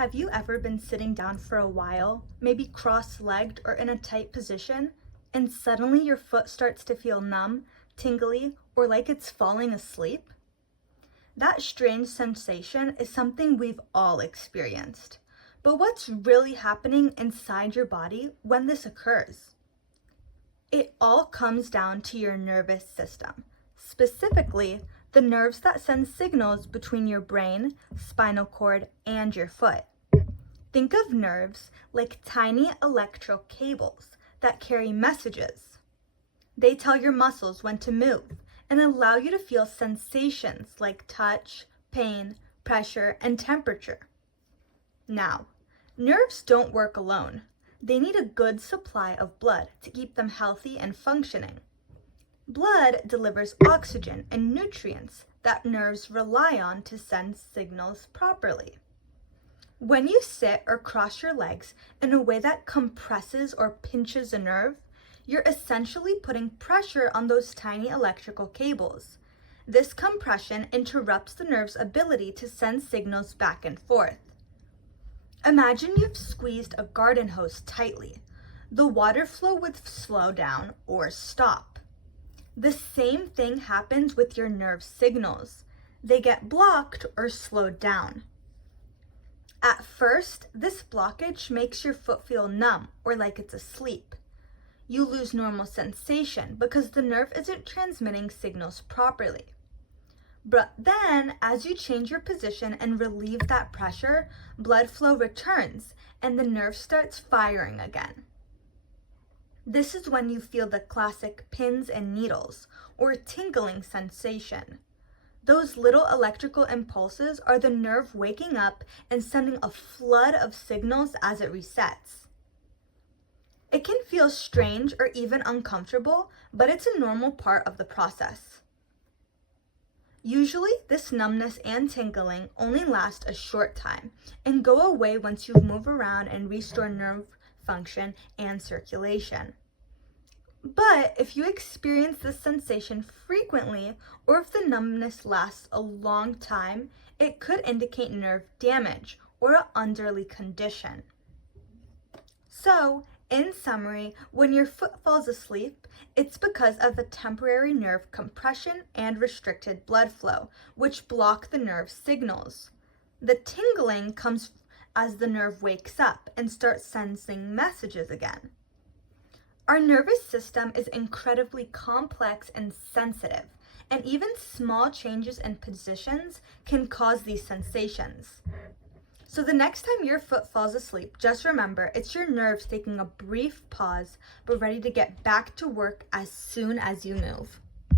Have you ever been sitting down for a while, maybe cross-legged or in a tight position, and suddenly your foot starts to feel numb, tingly, or like it's falling asleep? That strange sensation is something we've all experienced. But what's really happening inside your body when this occurs? It all comes down to your nervous system, specifically the nerves that send signals between your brain, spinal cord, and your foot. Think of nerves like tiny electrical cables that carry messages. They tell your muscles when to move and allow you to feel sensations like touch, pain, pressure, and temperature. Now, nerves don't work alone. They need a good supply of blood to keep them healthy and functioning. Blood delivers oxygen and nutrients that nerves rely on to send signals properly. When you sit or cross your legs in a way that compresses or pinches a nerve, you're essentially putting pressure on those tiny electrical cables. This compression interrupts the nerve's ability to send signals back and forth. Imagine you've squeezed a garden hose tightly. The water flow would slow down or stop. The same thing happens with your nerve signals. They get blocked or slowed down. At first, this blockage makes your foot feel numb or like it's asleep. You lose normal sensation because the nerve isn't transmitting signals properly. But then, as you change your position and relieve that pressure, blood flow returns and the nerve starts firing again. This is when you feel the classic pins and needles or tingling sensation. Those little electrical impulses are the nerve waking up and sending a flood of signals as it resets. It can feel strange or even uncomfortable, but it's a normal part of the process. Usually, this numbness and tingling only last a short time and go away once you move around and restore nerve function and circulation. But if you experience this sensation frequently, or if the numbness lasts a long time, it could indicate nerve damage or an underlying condition. So, in summary, when your foot falls asleep, it's because of a temporary nerve compression and restricted blood flow, which block the nerve signals. The tingling comes as the nerve wakes up and starts sending messages again. Our nervous system is incredibly complex and sensitive, and even small changes in positions can cause these sensations. So the next time your foot falls asleep, just remember it's your nerves taking a brief pause, but ready to get back to work as soon as you move.